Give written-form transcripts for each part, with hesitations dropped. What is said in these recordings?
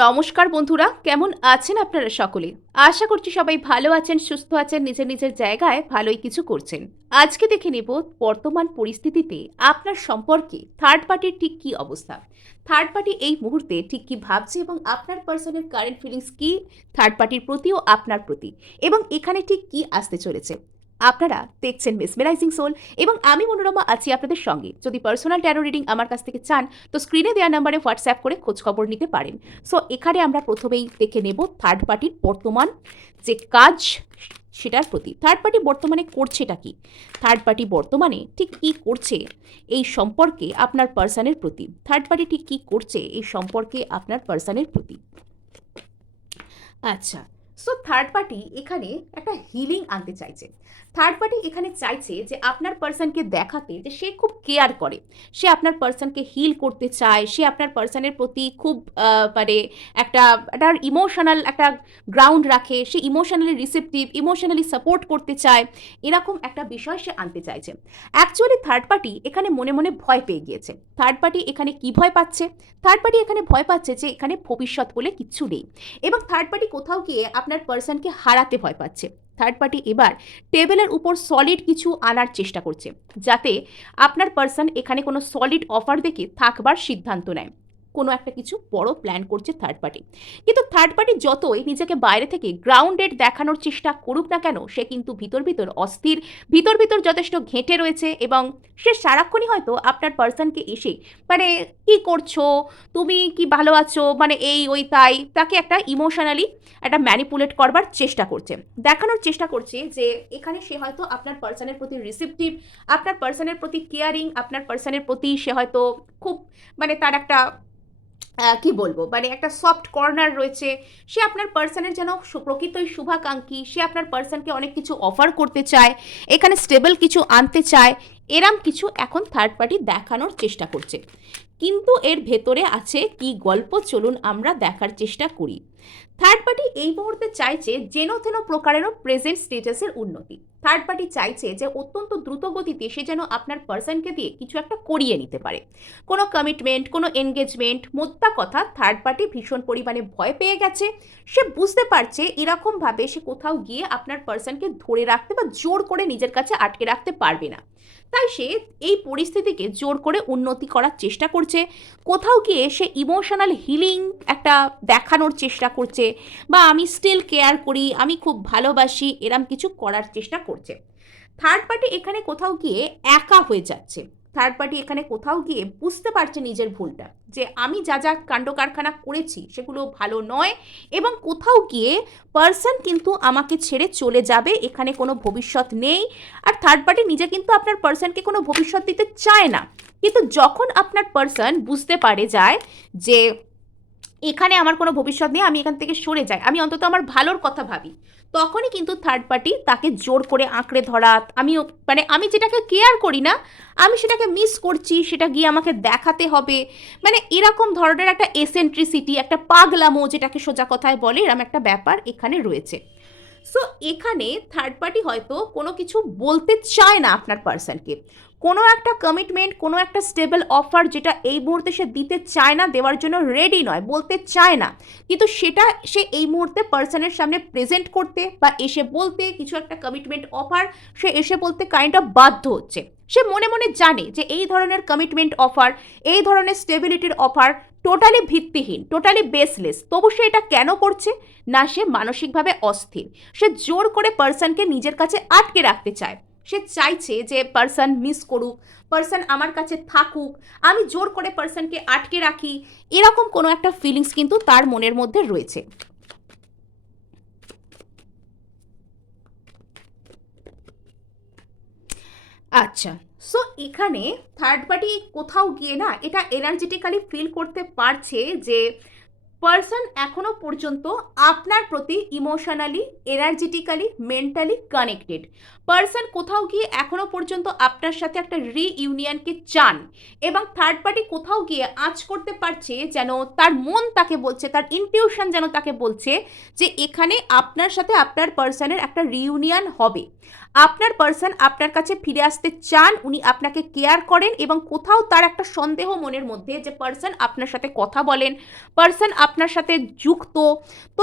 নমস্কার বন্ধুরা, কেমন আছেন আপনারা সকলে? আশা করছি সবাই ভালো আছেন, সুস্থ আছেন, নিজের নিজের জায়গায় ভালোই কিছু করছেন। আজকে দেখে নেব বর্তমান পরিস্থিতিতে আপনার সম্পর্কে থার্ড পার্টির ঠিক কী অবস্থা। থার্ড পার্টি এই মুহূর্তে ঠিক কী ভাবছে এবং আপনার পার্সনের কারেন্ট ফিলিংস কী থার্ড পার্টির প্রতিও আপনার প্রতি, এবং এখানে ঠিক কী আসতে চলেছে। আপনারা দেখছেন মেসমেরাইজিং সোল এবং আমি মনোরমা আছি আপনাদের সঙ্গে। যদি পার্সোনাল ট্যারো রিডিং আমার কাছ থেকে চান তো স্ক্রিনে দেওয়া নাম্বারে হোয়াটসঅ্যাপ করে খোঁজখবর নিতে পারেন। সো এখানে আমরা প্রথমেই দেখে নেব থার্ড পার্টির বর্তমান যে কাজ সেটার প্রতি। থার্ড পার্টি বর্তমানে করছেটা কি, থার্ড পার্টি বর্তমানে ঠিক কী করছে এই সম্পর্কে আপনার পার্সনের প্রতি, থার্ড পার্টি ঠিক কী করছে এই সম্পর্কে আপনার পার্সনের প্রতি। আচ্ছা, সো থার্ড পার্টি এখানে একটা হিলিং আনতে চাইছে। থার্ড পার্টি এখানে চাইছে যে আপনার পার্সনকে দেখাতে যে সে খুব কেয়ার করে, সে আপনার পার্সনকে হিল করতে চায়, সে আপনার পার্সনের প্রতি খুব মানে একটা একটা ইমোশনাল একটা গ্রাউন্ড রাখে, সে ইমোশনালি রিসেপটিভ, ইমোশনালি সাপোর্ট করতে চায়, এরকম একটা বিষয় সে আনতে চাইছে। অ্যাকচুয়ালি থার্ড পার্টি এখানে মনে মনে ভয় পেয়ে গিয়েছে। থার্ড পার্টি এখানে কি ভয় পাচ্ছে? থার্ড পার্টি এখানে ভয় পাচ্ছে যে এখানে ভবিষ্যৎ বলে কিচ্ছু নেই, এবং থার্ড পার্টি কোথাও গিয়ে আপনার পার্সনকে হারাতে ভয় পাচ্ছে। থার্ড পার্টি এবার টেবিলের উপর সলিড কিছু আনার চেষ্টা করছে, যাতে আপনার পার্সন এখানে কোনো সলিড অফার দেখে থাকবার সিদ্ধান্ত নেয়। কোনো একটা কিছু বড় প্ল্যান করছে থার্ড পার্টি, কিন্তু থার্ড পার্টি যতই নিজেকে বাইরে থেকে গ্রাউন্ডেড দেখানোর চেষ্টা করুক না কেন, সে কিন্তু ভিতর ভিতর অস্থির, ভিতর ভিতর যথেষ্ট ঘেঁটে রয়েছে, এবং সে সারাক্ষণই হয়তো আপনার পার্সনকে এসে মানে কি করছো, তুমি কি ভালো আছো, মানে এই ওই তাই তাকে একটা ইমোশনালি একটা ম্যানিপুলেট করবার চেষ্টা করছে, দেখানোর চেষ্টা করছে যে এখানে সে হয়তো আপনার পার্সনের প্রতি রিসেপটিভ, আপনার পার্সনের প্রতি কেয়ারিং, আপনার পার্সনের প্রতি সে হয়তো খুব মানে তার একটা কি বলবো মানে একটা সফট কর্নার রয়েছে, সে আপনার পার্সনের যেন প্রকৃতই শুভাকাঙ্ক্ষী, সে আপনার পার্সনকে অনেক কিছু অফার করতে চায়, এখানে স্টেবল কিছু আনতে চায়, এরম কিছু এখন থার্ড পার্টি দেখানোর চেষ্টা করছে। কিন্তু এর ভেতরে আছে কি গল্প, চলুন আমরা দেখার চেষ্টা করি। থার্ড পার্টি এই মুহূর্তে চাইছে যেন তেন প্রকারেরও প্রেজেন্ট স্টেটাসের উন্নতি। থার্ড পার্টি চাইছে যে অত্যন্ত দ্রুত গতিতে সে যেন আপনার পার্সনকে দিয়ে কিছু একটা করিয়ে নিতে পারে, কোনো কমিটমেন্ট, কোনো এনগেজমেন্ট। মোদ্দা কথা থার্ড পার্টি ভীষণ পরিমাণে ভয় পেয়ে গেছে। সে বুঝতে পারছে এরকমভাবে সে কোথাও গিয়ে আপনার পার্সনকে ধরে রাখতে বা জোর করে নিজের কাছে আটকে রাখতে পারবে না, তাই সে এই পরিস্থিতিকে জোর করে উন্নতি করার চেষ্টা করছে। কোথাও গিয়ে সে ইমোশনাল হিলিং একটা দেখানোর চেষ্টা করছে, বা আমি স্টিল কেয়ার করি, আমি খুব ভালোবাসি, এরম কিছু করার চেষ্টা করছে। থার্ড পার্টি এখানে কোথাও গিয়ে একা হয়ে যাচ্ছে। থার্ড পার্টি এখানে কোথাও গিয়ে বুঝতে পারছে নিজের ভুলটা, যে আমি যা যা কাণ্ড কারখানা করেছি সেগুলো ভালো নয়, এবং কোথাও গিয়ে পার্সন কিন্তু আমাকে ছেড়ে চলে যাবে, এখানে কোনো ভবিষ্যৎ নেই। আর থার্ড পার্টি নিজে কিন্তু আপনার পার্সনকে কোনো ভবিষ্যৎ দিতে চায় না, কিন্তু যখন আপনার পার্সন বুঝতে পারে যায় যে এখানে আমার কোনো ভবিষ্যৎ নেই, আমি এখান থেকে সরে যাই, আমি অন্তত আমার ভালোর কথা ভাবি, তখনই কিন্তু থার্ড পার্টি তাকে জোর করে আঁকড়ে ধরা, আমি মানে আমি যেটাকে কেয়ার করি না, আমি সেটাকে মিস করছি, সেটা গিয়ে আমাকে দেখাতে হবে, মানে এরকম ধরনের একটা এসেন্ট্রিসিটি, একটা পাগলামো যেটাকে সোজা কথায় বলে, এরকম একটা ব্যাপার এখানে রয়েছে। সো এখানে থার্ড পার্টি হয়তো কোনো কিছু বলতে চায় না আপনার পার্সনকে, কোনো একটা কমিটমেন্ট, কোনো একটা স্টেবল অফার যেটা এই মুহূর্তে সে দিতে চায় না, দেওয়ার জন্য রেডি নয়, বলতে চায় না, কিন্তু সেটা সে এই মুহূর্তে পার্সনের সামনে প্রেজেন্ট করতে বা এসে বলতে, কিছু একটা কমিটমেন্ট অফার সে এসে বলতে কাইন্ড অফ বাধ্য হচ্ছে। সে মনে মনে জানে যে এই ধরনের কমিটমেন্ট অফার, এই ধরনের স্টেবিলিটির অফার টোটালি ভিত্তিহীন, টোটালি বেসলেস, তবু সে এটা কেন করছে না, সে মানসিকভাবে অস্থির, সে জোর করে পার্সনকে নিজের কাছে আটকে রাখতে চায়, সে চাইছে যে পার্সন মিস করুক, পার্সন আমার কাছে থাকুক, আমি জোর করে পার্সনকে আটকে রাখি, এরকম কোনো একটা ফিলিংস কিন্তু তার মনের মধ্যে রয়েছে। আচ্ছা, সো এখানে থার্ড পার্টি কোথাও গিয়ে না এটা এনার্জেটিক্যালি ফিল করতে পারছে যে পার্সন এখনো পর্যন্ত আপনার প্রতি emotionally, energetically, mentally connected. Person কোথাও গিয়ে এখনো পর্যন্ত আপনার সাথে একটা রিইউনিয়নকে চান, এবং থার্ড পার্টি কোথাও গিয়ে আঁচ করতে পারছে, যেন তার মন তাকে বলছে, তার ইনটিউশন যেন তাকে বলছে যে এখানে আপনার সাথে আপনার পার্সনের একটা রিইউনিয়ন হবে। আপনার পার্সন আপনার কাছে ফিরে আসতে চান, উনি আপনাকে কেয়ার করেন এবং কোথাও তার একটা সন্দেহ মনের মধ্যে যে পার্সন আপনার সাথে কথা বলেন, পার্সন আপনার সাথে যুক্ত, তো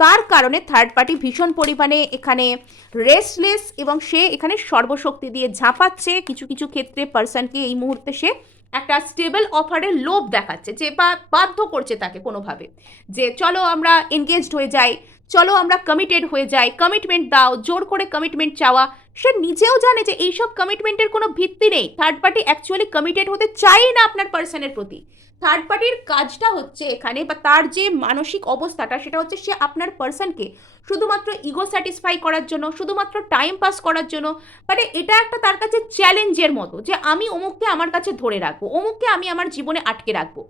তার কারণে থার্ড পার্টি ভীষণ পরিমাণে এখানে রেস্টলেস এবং সে এখানে সর্বশক্তি দিয়ে ঝাঁপাচ্ছে। কিছু কিছু ক্ষেত্রে পার্সনকে এই মুহূর্তে সে একটা স্টেবল অফারের লোভ দেখাচ্ছে, যে বা বাধ্য করছে তাকে কোনোভাবে যে চলো আমরা এনগেজড হয়ে যাই, চলো আমরা কমিটেড হয়ে যাই, কমিটমেন্ট দাও, জোর করে কমিটমেন্ট চাওয়া। সে নিজেও জানে যে এইসব কমিটমেন্টের কোনো ভিত্তি নেই, থার্ড পার্টি অ্যাকচুয়ালি কমিটেড হতে চাই না আপনার পার্সনের প্রতি। থার্ড পার্টির কাজটা হচ্ছে এখানে, বা তার যে মানসিক অবস্থাটা সেটা হচ্ছে সে আপনার পার্সনকে শুধুমাত্র ইগো স্যাটিসফাই করার জন্য, শুধুমাত্র টাইম পাস করার জন্য, মানে এটা একটা তার কাছে চ্যালেঞ্জের মতো যে আমি অমুককে আমার কাছে ধরে রাখবো, অমুককে আমি আমার জীবনে আটকে রাখবো।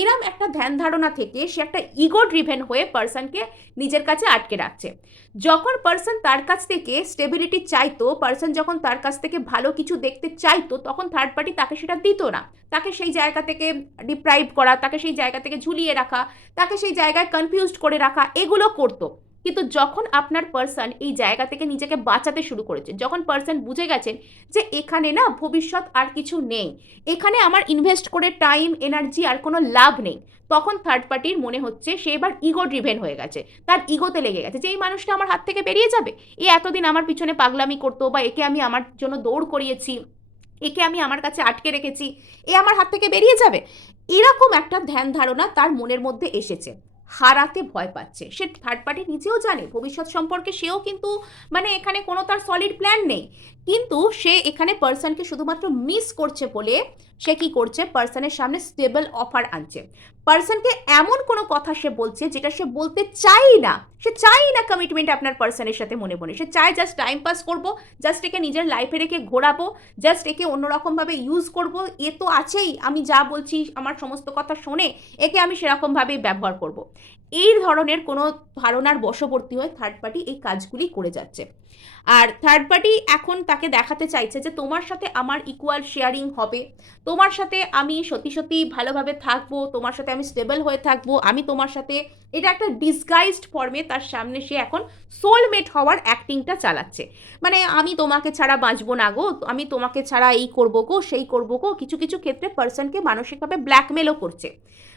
এরম একটা ধ্যান ধারণা থেকে সে একটা ইগো ড্রিভেন হয়ে পার্সনকে নিজের কাছে আটকে রাখছে। যখন পার্সন তার কাছ থেকে স্টেবিলিটি চাইতো, পার্সন যখন তার কাছ থেকে ভালো কিছু দেখতে চাইতো, তখন থার্ড পার্টি তাকে সেটা দিত না। তাকে সেই জায়গা থেকে ডিপ্রাইভ করা, তাকে সেই জায়গা থেকে ঝুলিয়ে রাখা, তাকে সেই জায়গায় কনফিউজড করে রাখা, এগুলো করতো। কিন্তু যখন আপনার পার্সন এই জায়গা থেকে নিজেকে বাঁচাতে শুরু করেছে, যখন পার্সন বুঝে গেছেন যে এখানে না ভবিষ্যৎ আর কিছু নেই, এখানে আমার ইনভেস্ট করে টাইম এনার্জি আর কোনো লাভ নেই, তখন থার্ড পার্টির মনে হচ্ছে সে এবার ইগো ড্রিভেন হয়ে গেছে, তার ইগোতে লেগে গেছে যে এই মানুষটা আমার হাত থেকে বেরিয়ে যাবে, এ এতদিন আমার পিছনে পাগলামি করতো, বা একে আমি আমার জন্য দৌড় করিয়েছি, একে আমি আমার কাছে আটকে রেখেছি, এ আমার হাত থেকে বেরিয়ে যাবে। এরকম একটা ধ্যান ধারণা তার মনের মধ্যে এসেছে, হারাতে ভয় পাচ্ছে। সে থার্ড পার্টি নিজেও জানে ভবিষ্যৎ সম্পর্কে, সেও কিন্তু মানে এখানে কোনো তার সলিড প্ল্যান নেই, কিন্তু সে এখানে পার্সনকে শুধুমাত্র মিস করছে বলে সে কি করছে, পার্সনের সামনে স্টেবল অফার আনছে। পার্সনকে এমন কোনো কথা সে বলছে যেটা সে বলতে চাই না, সে চাই না কমিটমেন্ট আপনার পার্সনের সাথে মনে মনে, সে চায় জাস্ট টাইম পাস করবো, জাস্ট একে নিজের লাইফে রেখে ঘোরাবো, জাস্ট একে অন্যরকমভাবে ইউজ করব, এ তো আছেই, আমি যা বলছি আমার সমস্ত কথা শোনে, একে আমি সেরকমভাবেই ব্যবহার করব। এই ধরনের কোনো ধারণার বশবর্তী হয়ে থার্ড পার্টি এই কাজগুলি করে যাচ্ছে। আর থার্ড পার্টি এখন তাকে দেখাতে চাইছে যে তোমার সাথে আমার ইকুয়াল শেয়ারিং হবে, তোমার সাথে আমি সত্যি সত্যি ভালোভাবে থাকবো, তোমার সাথে আমি স্টেবল হয়ে থাকবো, আমি তোমার সাথে, এটা একটা ডিসগাইজড ফর্মে তার সামনে সে এখন সোলমেট হওয়ার অ্যাক্টিংটা চালাচ্ছে। মানে আমি তোমাকে ছাড়া বাঁচবো না গো, আমি তোমাকে ছাড়া এই করবো গো, সেই করবো গো, কিছু কিছু ক্ষেত্রে পার্সনকে মানসিকভাবে ব্ল্যাকমেলও করছে,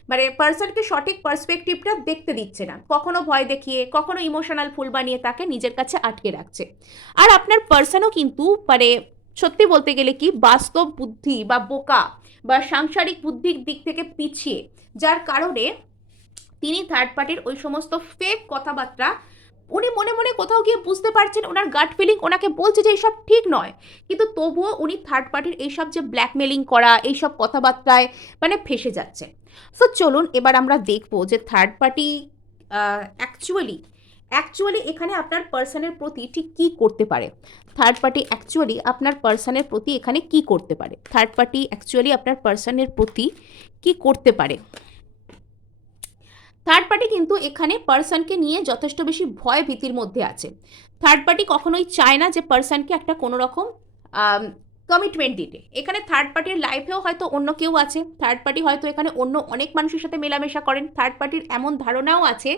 মানে পার্সনকে সঠিক পার্সপেক্টিভটা দেখতে দিচ্ছে না, কখনো ভয় দেখিয়ে, কখনো ইমোশনাল ফুল বানিয়ে তাকে নিজের কাছে আটকে রাখছে। আর আপনার পার্সনও কিন্তু মানে সত্যি বলতে গেলে কি বাস্তব বুদ্ধি বা বোকা বা সাংসারিক বুদ্ধির দিক থেকে পিছিয়ে, যার কারণে তিনি থার্ড পার্টির ওই সমস্ত ফেক কথাবার্তা, উনি মনে মনে কোথাও গিয়ে বুঝতে পারছেন, ওনার গাট ফিলিং ওনাকে বলছে যে এইসব ঠিক নয়, কিন্তু তবুও উনি থার্ড পার্টির এইসব যে ব্ল্যাকমেলিং করা, এইসব কথাবার্তায় মানে ফেসে যাচ্ছে। সো চলুন এবার আমরা দেখবো যে থার্ড পার্টি অ্যাকচুয়ালি অ্যাকচুয়ালি এখানে আপনার পার্সনের প্রতি ঠিক কী করতে পারে। থার্ড পার্টি অ্যাকচুয়ালি আপনার পার্সনের প্রতি এখানে কি করতে পারে, থার্ড পার্টি অ্যাকচুয়ালি আপনার পার্সনের প্রতি কি করতে পারে। থার্ড পার্টি কিন্তু এখানে পার্সনকে নিয়ে যথেষ্ট বেশি ভয় ভীতির মধ্যে আছে। থার্ড পার্টি কখনোই চায় না যে পার্সনকে একটা কোনো রকম কমিটমেন্ট দিতে। এখানে থার্ড পার্টির লাইফেও হয়তো অন্য কেউ আছে, থার্ড পার্টি হয়তো এখানে অন্য অনেক মানুষের সাথে মেলামেশা করেন, থার্ড পার্টির এমন ধারণাও আছে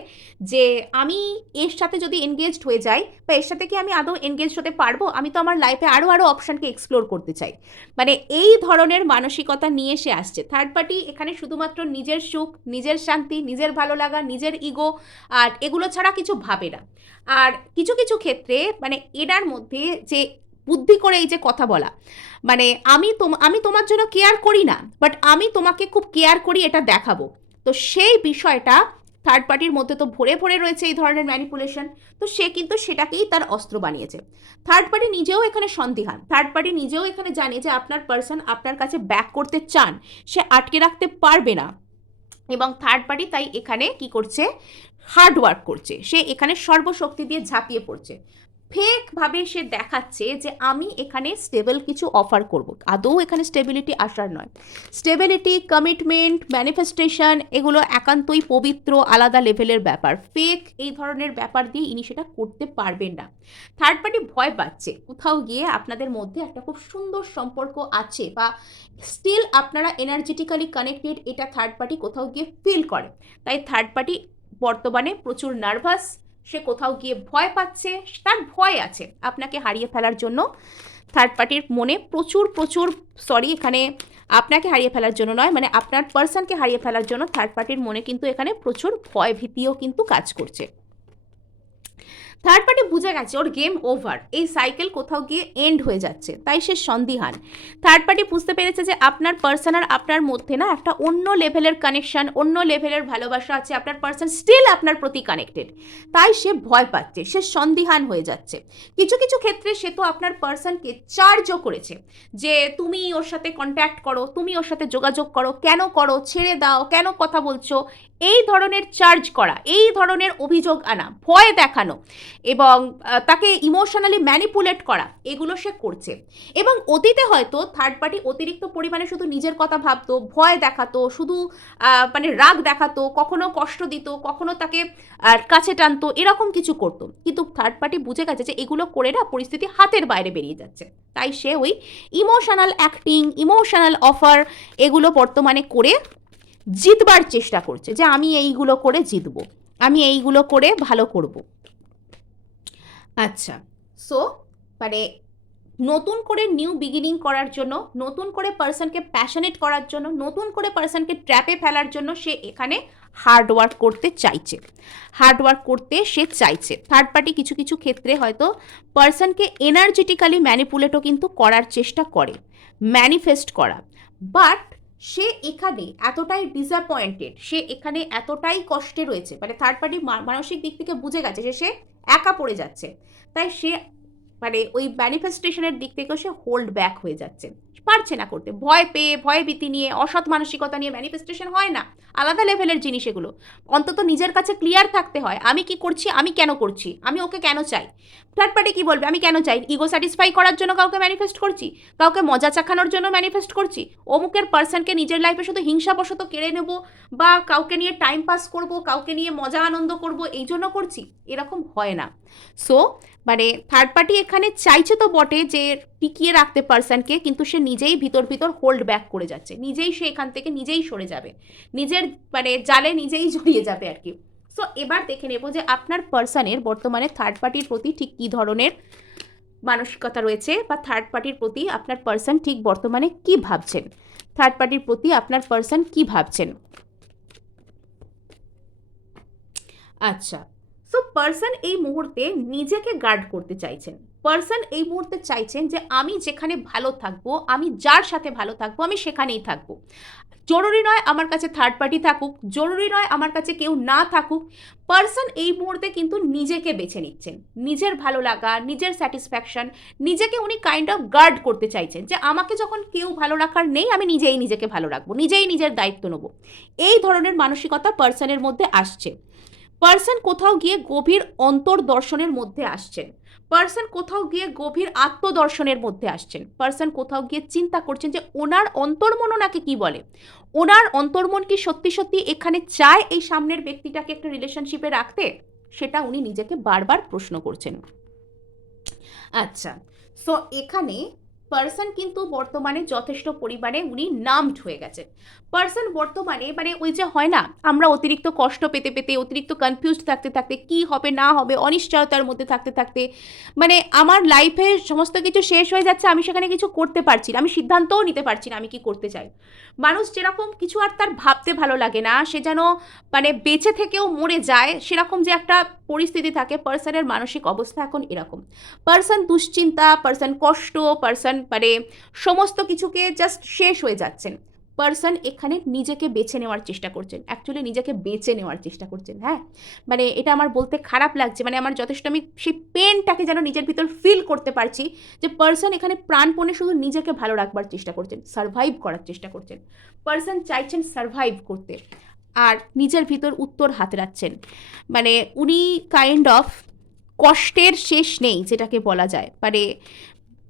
যে আমি এর সাথে যদি এনগেজড হয়ে যাই, বা এর সাথে কি আমি আদৌ এনগেজড হতে পারবো, আমি তো আমার লাইফে আরও অপশানকে এক্সপ্লোর করতে চাই, মানে এই ধরনের মানসিকতা নিয়ে সে আসছে। থার্ড পার্টি এখানে শুধুমাত্র নিজের সুখ, নিজের শান্তি, নিজের ভালো লাগা, নিজের ইগো আর এগুলো ছাড়া কিছু ভাবে না। আর কিছু কিছু ক্ষেত্রে মানে এটার মধ্যে যে বুদ্ধি করে এই যে কথা বলা, মানে আমি তোমার জন্য কেয়ার করি না, বাট আমি তোমাকে খুব কেয়ার করি, এটা দেখাবো। তো সেই বিষয়টা থার্ড পার্টির মধ্যে তো ভরে ভরে রয়েছে এই ধরনের ম্যানিপুলেশন, তো সে কিন্তু সেটাকেই তার অস্ত্র বানিয়েছে। থার্ড পার্টি নিজেও এখানে সন্দিহান, থার্ড পার্টি নিজেও এখানে জানে যে আপনার পার্সন আপনার কাছে ব্যাক করতে চান, সে আটকে রাখতে পারবে না, এবং থার্ড পার্টি তাই এখানে কি করছে, হার্ড ওয়ার্ক করছে, সে এখানে সর্বশক্তি দিয়ে ঝাঁপিয়ে পড়ছে। ফেকভাবে সে দেখাচ্ছে যে আমি এখানে স্টেবল কিছু অফার করব, আদৌ এখানে স্টেবিলিটি আসার নয়। স্টেবিলিটি, কমিটমেন্ট, ম্যানিফেস্টেশন এগুলো একান্তই পবিত্র আলাদা লেভেলের ব্যাপার, ফেক এই ধরনের ব্যাপার দিয়ে ইনি সেটা করতে পারবেন না। থার্ড পার্টি ভয় পাচ্ছে কোথাও গিয়ে আপনাদের মধ্যে একটা খুব সুন্দর সম্পর্ক আছে, বা স্টিল আপনারা এনার্জেটিক্যালি কানেক্টেড, এটা থার্ড পার্টি কোথাও গিয়ে ফিল করে। তাই থার্ড পার্টি বর্তমানে প্রচুর নার্ভাস, সে কোথাও গিয়ে ভয় পাচ্ছে, তার ভয় আছে আপনাকে হারিয়ে ফেলার জন্য। থার্ড পার্টির মনে প্রচুর প্রচুর এখানে আপনাকে হারিয়ে ফেলার জন্য নয়, মানে আপনার পার্সনকে হারিয়ে ফেলার জন্য থার্ড পার্টির মনে কিন্তু এখানে প্রচুর ভয় ভীতিও কিন্তু কাজ করছে। থার্ড পার্টি বুঝে গেছে ওর গেম ওভার, এই সাইকেল কোথাও গিয়ে এন্ড হয়ে যাচ্ছে, তাই সে সন্দিহান। থার্ড পার্টি বুঝতে পেরেছে যে আপনার পার্সন আর আপনার মধ্যে না একটা অন্য লেভেলের কানেকশন, অন্য লেভেলের ভালোবাসা আছে, আপনার পার্সন স্টিল আপনার প্রতি কানেক্টেড, তাই সে ভয় পাচ্ছে, সে সন্দিহান হয়ে যাচ্ছে। কিছু কিছু ক্ষেত্রে সে তো আপনার পার্সনকে চার্জও করেছে যে তুমি ওর সাথে কন্ট্যাক্ট করো, তুমি ওর সাথে যোগাযোগ করো, ছেড়ে দাও, কেন কথা বলছো, এই ধরনের চার্জ করা, এই ধরনের অভিযোগ আনা, ভয় দেখানো এবং তাকে ইমোশনালি ম্যানিপুলেট করা, এগুলো সে করছে। এবং অতীতে হয়তো থার্ড পার্টি অতিরিক্ত পরিমাণে শুধু নিজের কথা ভাবতো, ভয় দেখাতো, শুধু মানে রাগ দেখাতো, কখনো কষ্ট দিত, কখনো তাকে কাছে টানতো, এরকম কিছু করতো। কিন্তু থার্ড পার্টি বুঝে গেছে যে এগুলো করে না পরিস্থিতি হাতের বাইরে বেরিয়ে যাচ্ছে, তাই সে ওই ইমোশনাল অ্যাক্টিং, ইমোশনাল অফার এগুলো বর্তমানে করে জিতবার চেষ্টা করছে যে আমি এইগুলো করে জিতবো, আমি এইগুলো করে ভালো করব। আচ্ছা, সো মানে নতুন করে নিউ বিগিনিং করার জন্য, নতুন করে পার্সনকে প্যাশনেট করার জন্য, নতুন করে পার্সনকে ট্র্যাপে ফেলার জন্য সে এখানে হার্ড ওয়ার্ক করতে চাইছে, হার্ড ওয়ার্ক করতে সে চাইছে। থার্ড পার্টি কিছু কিছু ক্ষেত্রে হয়তো পার্সনকে এনার্জেটিক্যালি ম্যানিপুলেটও কিন্তু করার চেষ্টা করে, ম্যানিফেস্ট করা, বাট সে এখানে এতটাই ডিসঅ্যাপয়েন্টেড, সে এখানে এতটাই কষ্টে রয়েছে, মানে থার্ড পার্টি মানসিক দিক থেকে বুঝে গেছে যে সে একা পড়ে যাচ্ছে, তাই সে মানে ওই ম্যানিফেস্টেশনের দিক থেকেও সে হোল্ড ব্যাক হয়ে যাচ্ছে, পারছে না করতে, ভয় পেয়ে, ভয় ভীতি নিয়ে, অসৎ মানসিকতা নিয়ে ম্যানিফেস্টেশন হয় না, আলাদা লেভেলের জিনিস এগুলো। অন্তত নিজের কাছে ক্লিয়ার থাকতে হয়, আমি কি করছি, আমি কেন করছি, আমি ওকে কেন চাই। থার্ড পার্টি কি বলবে, আমি কেন চাই, ইগো স্যাটিসফাই করার জন্য কাউকে ম্যানিফেস্ট করছি, কাউকে মজা চাখানোর জন্য ম্যানিফেস্ট করছি, অমুকের পার্সনকে নিজের লাইফে শুধু হিংসাবশত কেড়ে নেব, বা কাউকে নিয়ে টাইম পাস করব, কাউকে নিয়ে মজা আনন্দ করব, এই জন্য করছি, এরকম হয় না। সো মানে থার্ড পার্টি এখানে চাইছে তো বটে যে টিকিয়ে রাখতে পার্সনকে, কিন্তু সে নিজেই ভিতর ভিতর হোল্ড ব্যাক করে যাচ্ছে, নিজেই সে এখান থেকে নিজেই সরে যাবে, নিজের মানে জালে নিজেই জড়িয়ে যাবে আর কি। সো এবার দেখে নেব যে আপনার পার্সনের বর্তমানে থার্ড পার্টির প্রতি ঠিক কী ধরনের মানসিকতা রয়েছে, বা থার্ড পার্টির প্রতি আপনার পার্সন ঠিক বর্তমানে কি ভাবছেন, থার্ড পার্টির প্রতি আপনার পার্সন কি ভাবছেন। আচ্ছা, সো পার্সন এই মুহূর্তে নিজেকে গার্ড করতে চাইছেন, পার্সন এই মুহূর্তে চাইছেন যে আমি যেখানে ভালো থাকবো, আমি যার সাথে ভালো থাকবো, আমি সেখানেই থাকবো, জরুরি নয় আমার কাছে থার্ড পার্টি থাকুক, জরুরি নয় আমার কাছে কেউ না থাকুক। পার্সন এই মুহূর্তে কিন্তু নিজেকে বেছে নিচ্ছেন, নিজের ভালো লাগা, নিজের স্যাটিসফ্যাকশন, নিজেকে উনি কাইন্ড অফ গার্ড করতে চাইছেন যে আমাকে যখন কেউ ভালো রাখার নেই, আমি নিজেই নিজেকে ভালো রাখবো, নিজেই নিজের দায়িত্ব নেব, এই ধরনের মানসিকতা পার্সনের মধ্যে আসছে। পার্সন কোথাও গিয়ে গভীর অন্তর্দর্শনের মধ্যে আসছেন, পার্সন কোথাও গিয়ে গভীর আত্মদর্শনের মধ্যে আসছেন, পার্সন কোথাও গিয়ে চিন্তা করছেন যে ওনার অন্তর্মন ওনাকে কি বলে, ওনার অন্তর্মন কি সত্যি সত্যি এখানে চায় এই সামনের ব্যক্তিটাকে একটা রিলেশনশিপে রাখতে, সেটা উনি নিজেকে বারবার প্রশ্ন করছেন। আচ্ছা, সো এখানে পার্সন কিন্তু বর্তমানে যথেষ্ট পরিমাণে উনি নামড হয়ে গেছে। পার্সন বর্তমানে মানে ওই যে হয় না, আমরা অতিরিক্ত কষ্ট পেতে পেতে, অতিরিক্ত কনফিউজড থাকতে থাকতে, কি হবে না হবে অনিশ্চয়তার মধ্যে থাকতে থাকতে, মানে আমার লাইফে সমস্ত কিছু শেষ হয়ে যাচ্ছে, আমি সেখানে কিছু করতে পারছি না, আমি সিদ্ধান্তও নিতে পারছি না আমি কি করতে চাই। মানুষ যেরকম কিছু আর তার ভাবতে ভালো লাগে না, সে যেন মানে বেঁচে থেকেও মরে যায়, সেরকম যে একটা পরিস্থিতি থাকে, পার্সনের মানসিক অবস্থা এখন এরকম। পার্সন দুশ্চিন্তা, পার্সন কষ্ট, পার্সন মানে সমস্ত কিছুকে জাস্ট শেষ হয়ে যাচ্ছেন। পার্সন এখানে নিজেকে বেছে নেওয়ার চেষ্টা করছেন, অ্যাকচুয়ালি নিজেকে বেছে নেওয়ার চেষ্টা করছেন। হ্যাঁ, মানে এটা আমার বলতে খারাপ লাগছে, মানে আমার যথেষ্ট আমি সেই পেনটাকে যেন নিজের ভিতর ফিল করতে পারছি যে পার্সন এখানে প্রাণপণে শুধু নিজেকে ভালো রাখবার চেষ্টা করছেন, সারভাইভ করার চেষ্টা করছেন। পার্সন চাইছেন সারভাইভ করতে, আর নিজের ভিতর উত্তর হাতড়াচ্ছেন, মানে উনি কাইন্ড অফ কষ্টের শেষ নেই যেটাকে বলা যায়, মানে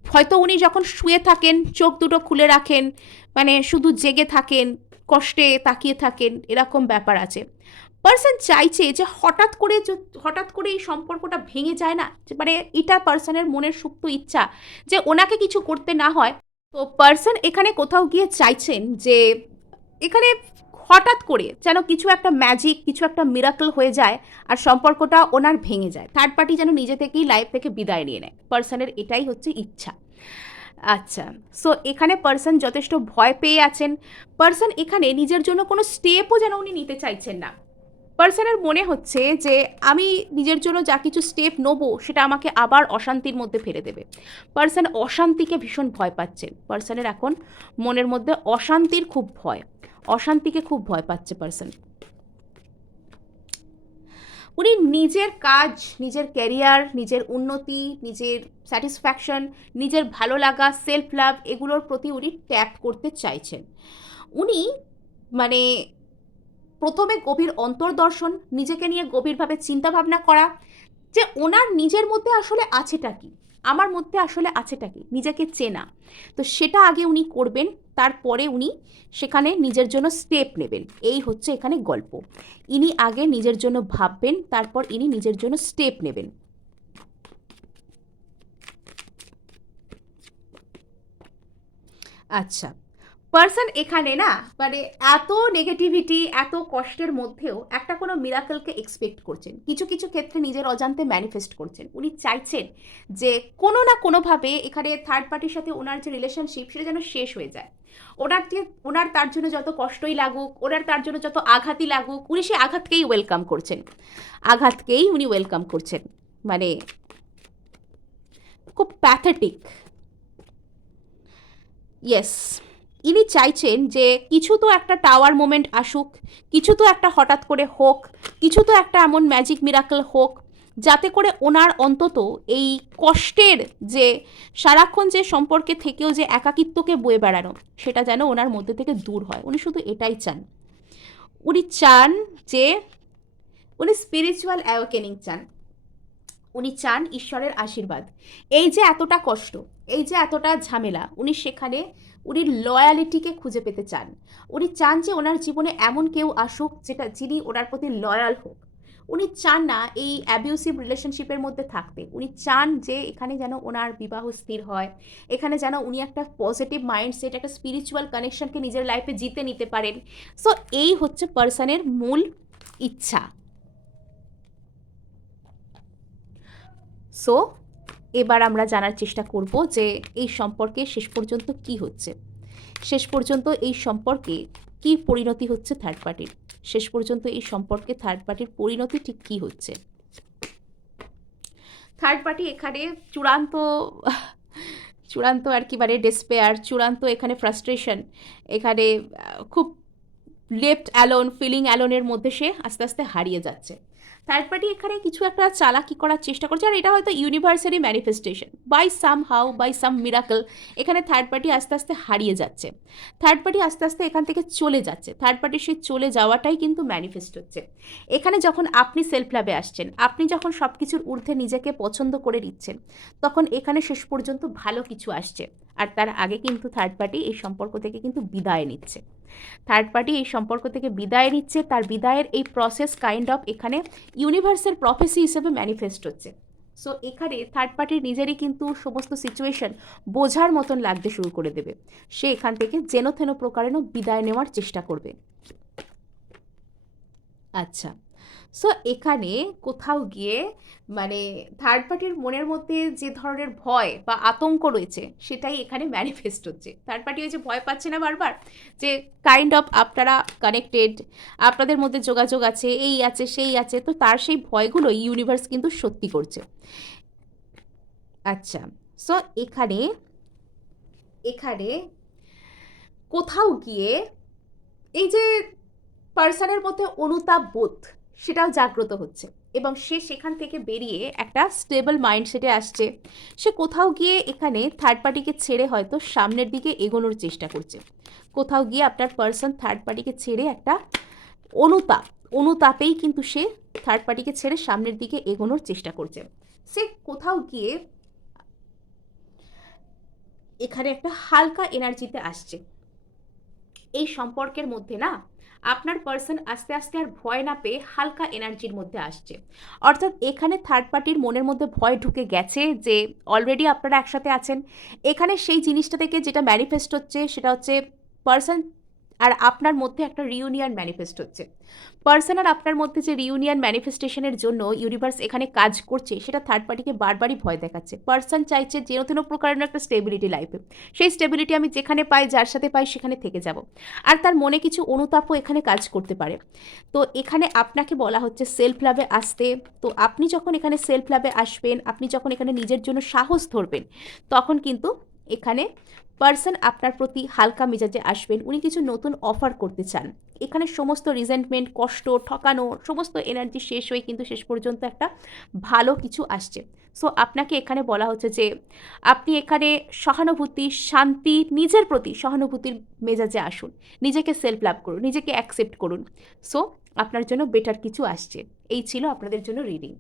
হয়তো উনি যখন শুয়ে থাকেন চোখ দুটো খুলে রাখেন, মানে শুধু জেগে থাকেন, কষ্টে তাকিয়ে থাকেন, এরকম ব্যাপার আছে। পার্সন চাইছে যে হঠাৎ করে এই সম্পর্কটা ভেঙে যায় না, মানে এটা পার্সনের মনের সুপ্ত ইচ্ছা যে ওনাকে কিছু করতে না হয়। তো পার্সন এখানে কোথাও গিয়ে চাইছেন যে এখানে হঠাৎ করে যেন কিছু একটা ম্যাজিক, কিছু একটা মিরাকল হয়ে যায় আর সম্পর্কটা ওনার ভেঙে যায়। থার্ড পার্টি যেন নিজে থেকেই লাইফ থেকে বিদায় নিয়ে নেয়, পার্সনের এটাই হচ্ছে ইচ্ছা। আচ্ছা, সো এখানে পার্সন যথেষ্ট ভয় পেয়ে আছেন। পার্সন এখানে নিজের জন্য কোনো স্টেপও যেন উনি নিতে চাইছেন না। পার্সনের মনে হচ্ছে যে আমি নিজের জন্য যা কিছু স্টেপ নেবো সেটা আমাকে আবার অশান্তির মধ্যে ফেলে দেবে। পার্সন অশান্তিকে ভীষণ ভয় পাচ্ছেন। পার্সনের এখন মনের মধ্যে অশান্তির খুব ভয়, অশান্তিকে খুব ভয় পাচ্ছে পার্সন। উনি নিজের কাজ, নিজের ক্যারিয়ার, নিজের উন্নতি, নিজের স্যাটিসফ্যাকশন, নিজের ভালো লাগা, সেলফ লাভ, এগুলোর প্রতি উনি ট্যাপ করতে চাইছেন। উনি মানে প্রথমে গভীর অন্তর্দর্শন, নিজেকে নিয়ে গভীরভাবে চিন্তাভাবনা করা যে ওনার নিজের মধ্যে আসলে আছেটা কি, আমার মধ্যে আসলে আছেটা কি, নিজেকে চেনা। তো সেটা আগে উনি করবেন, তারপরে উনি সেখানে নিজের জন্য স্টেপ নেবেন। এই হচ্ছে এখানে গল্প। ইনি আগে নিজের জন্য ভাববেন, তারপর ইনি নিজের জন্য স্টেপ নেবেন। আচ্ছা, পার্সন এখানে না মানে এত নেগেটিভিটি, এত কষ্টের মধ্যেও একটা কোনো মিরাকেলকে এক্সপেক্ট করছেন, কিছু কিছু ক্ষেত্রে নিজের অজান্তে ম্যানিফেস্ট করছেন। উনি চাইছেন যে কোনো না কোনোভাবে এখানে থার্ড পার্টির সাথে ওনার যে রিলেশনশিপ সেটা যেন শেষ হয়ে যায়। ওনার তার জন্য যত কষ্টই লাগুক, ওনার তার জন্য যত আঘাতই লাগুক, উনি সেই আঘাতকেই ওয়েলকাম করছেন, আঘাতকেই উনি ওয়েলকাম করছেন। মানে খুব প্যাথেটিক। ইয়েস, ইনি চাইছেন যে কিছু তো একটা টাওয়ার মোমেন্ট আসুক, কিছু তো একটা হঠাৎ করে হোক, কিছু তো একটা এমন ম্যাজিক মিরাকল হোক যাতে করে ওনার অন্তত এই কষ্টের যে সারাক্ষণ যে সম্পর্কে থেকেও যে একাকিত্বকে বয়ে বেড়ানো সেটা যেন ওনার মধ্যে থেকে দূর হয়। উনি শুধু এটাই চান। উনি চান যে উনি স্পিরিচুয়াল অ্যাওয়েকেনিং চান, উনি চান ঈশ্বরের আশীর্বাদ। এই যে এতটা কষ্ট, এই যে এতটা ঝামেলা, উনি সেখানে উনি লয়ালিটিকে খুঁজে পেতে চান। উনি চান যে ওনার জীবনে এমন কেউ আসুক যিনি ওনার প্রতি লয়াল হোক। উনি চান না এই অ্যাবিউসিভ রিলেশনশিপের মধ্যে থাকতে। উনি চান যে এখানে যেন ওনার বিবাহ স্থির হয়, এখানে যেন উনি একটা পজিটিভ মাইন্ডসেট, একটা স্পিরিচুয়াল কানেকশনকে নিজের লাইফে জিতে নিতে পারেন। সো এই হচ্ছে পার্সনের মূল ইচ্ছা। সো এবার আমরা জানার চেষ্টা করব যে এই সম্পর্কে শেষ পর্যন্ত কি হচ্ছে, শেষ পর্যন্ত এই সম্পর্কে কি পরিণতি হচ্ছে থার্ড পার্টির, শেষ পর্যন্ত এই সম্পর্কে থার্ড পার্টির পরিণতি ঠিক কি হচ্ছে। থার্ড পার্টি এখানে চূড়ান্ত চূড়ান্ত আর কি মানে ডেসপেয়ার, চূড়ান্ত এখানে ফ্রাস্ট্রেশন, এখানে খুব লেফট অ্যালোন, ফিলিং অ্যালোনের মধ্যে সে আস্তে আস্তে হারিয়ে যাচ্ছে। থার্ড পার্টি এখানে কিছু একটা চালাকি করার চেষ্টা করছে, আর এটা হয়তো universal manifestation by somehow, by some miracle এখানে থার্ড পার্টি আস্তে আস্তে হারিয়ে যাচ্ছে। থার্ড পার্টি আস্তে আস্তে এখান থেকে চলে যাচ্ছে। থার্ড পার্টির সেই চলে যাওয়াটাই কিন্তু ম্যানিফেস্ট হচ্ছে। এখানে যখন আপনি সেলফ লাভে আসছেন, আপনি যখন সব কিছুর ঊর্ধ্বে নিজেকে পছন্দ করে নিচ্ছেন, তখন এখানে শেষ পর্যন্ত ভালো কিছু আসছে। আর তার আগে কিন্তু থার্ড পার্টি এই সম্পর্ক থেকে কিন্তু বিদায় নিচ্ছে। থার্ড পার্টি এই সম্পর্ক থেকে বিদায় নিচ্ছে, তার বিদায়ের এই প্রসেস কাইন্ড অফ এখানে ইউনিভার্সের প্রফেসি হিসেবে ম্যানিফেস্ট হচ্ছে। সো এখানে থার্ড পার্টির নিজেরই কিন্তু সমস্ত সিচুয়েশন বোঝার মতন লাগতে শুরু করে দেবে। সে এখান থেকে যেন থেন প্রকারেণ বিদায় নেওয়ার চেষ্টা করবে। আচ্ছা, সো এখানে কোথাও গিয়ে মানে থার্ড পার্টির মনের মধ্যে যে ধরনের ভয় বা আতঙ্ক রয়েছে সেটাই এখানে ম্যানিফেস্ট হচ্ছে। থার্ড পার্টি ওই যে ভয় পাচ্ছে না বারবার যে কাইন্ড অফ আপনারা কানেক্টেড, আপনাদের মধ্যে যোগাযোগ আছে, এই আছে সেই আছে, তো তার সেই ভয়গুলো ইউনিভার্স কিন্তু সত্যি করছে। আচ্ছা, সো এখানে এখানে কোথাও গিয়ে এই যে পার্সনের মধ্যে অনুতাপ বোধ সেটাও জাগ্রত হচ্ছে এবং সে সেখান থেকে বেরিয়ে একটা স্টেবল মাইন্ডসেটে আসছে। সে কোথাও গিয়ে এখানে থার্ড পার্টিকে ছেড়ে হয়তো সামনের দিকে এগোনোর চেষ্টা করছে। কোথাও গিয়ে আপনার পার্সন থার্ড পার্টিকে ছেড়ে একটা অনুতাপেই কিন্তু সে থার্ড পার্টিকে ছেড়ে সামনের দিকে এগোনোর চেষ্টা করছে। সে কোথাও গিয়ে এখানে একটা হালকা এনার্জিতে আসছে। এই সম্পর্কের মধ্যে না আপনার পার্সন আস্তে আস্তে আর ভয় না পেয়ে হালকা এনার্জির মধ্যে আসছে। অর্থাৎ এখানে থার্ড পার্টির মনের মধ্যে ভয় ঢুকে গেছে যে অলরেডি আপনারা একসাথে আছেন। এখানে সেই জিনিসটা থেকে যেটা ম্যানিফেস্ট হচ্ছে সেটা হচ্ছে পার্সন আর আপনার মধ্যে একটা রিউনিয়ন ম্যানিফেস্ট হচ্ছে। পার্সন আর আপনার মধ্যে যে রিউনিয়ন ম্যানিফেস্টেশনের জন্য ইউনিভার্স এখানে কাজ করছে, সেটা থার্ড পার্টিকে বারবারই ভয় দেখাচ্ছে। পার্সন চাইছে যেন তেন প্রকারের একটা স্টেবিলিটি লাইফে। সেই স্টেবিলিটি আমি যেখানে পাই, যার সাথে পাই, সেখানে থেকে যাব। আর তার মনে কিছু অনুতাপও এখানে কাজ করতে পারে। তো এখানে আপনাকে বলা হচ্ছে সেলফ লাভে আসতে। তো আপনি যখন এখানে সেলফ লাভে আসবেন, আপনি যখন এখানে নিজের জন্য সাহস ধরবেন, তখন কিন্তু এখানে পার্সন আপনার প্রতি হালকা মেজাজে আসবেন। উনি কিছু নতুন অফার করতে চান। এখানে সমস্ত রিজেন্টমেন্ট, কষ্ট, ঠকানো, সমস্ত এনার্জি শেষ হয়ে কিন্তু শেষ পর্যন্ত একটা ভালো কিছু আসছে। সো আপনাকে এখানে বলা হচ্ছে যে আপনি এখানে সহানুভূতি, শান্তি, নিজের প্রতি সহানুভূতির মেজাজে আসুন। নিজেকে সেলফ লাভ করুন, নিজেকে অ্যাকসেপ্ট করুন। সো আপনার জন্য বেটার কিছু আসছে। এই ছিল আপনাদের জন্য রিডিং।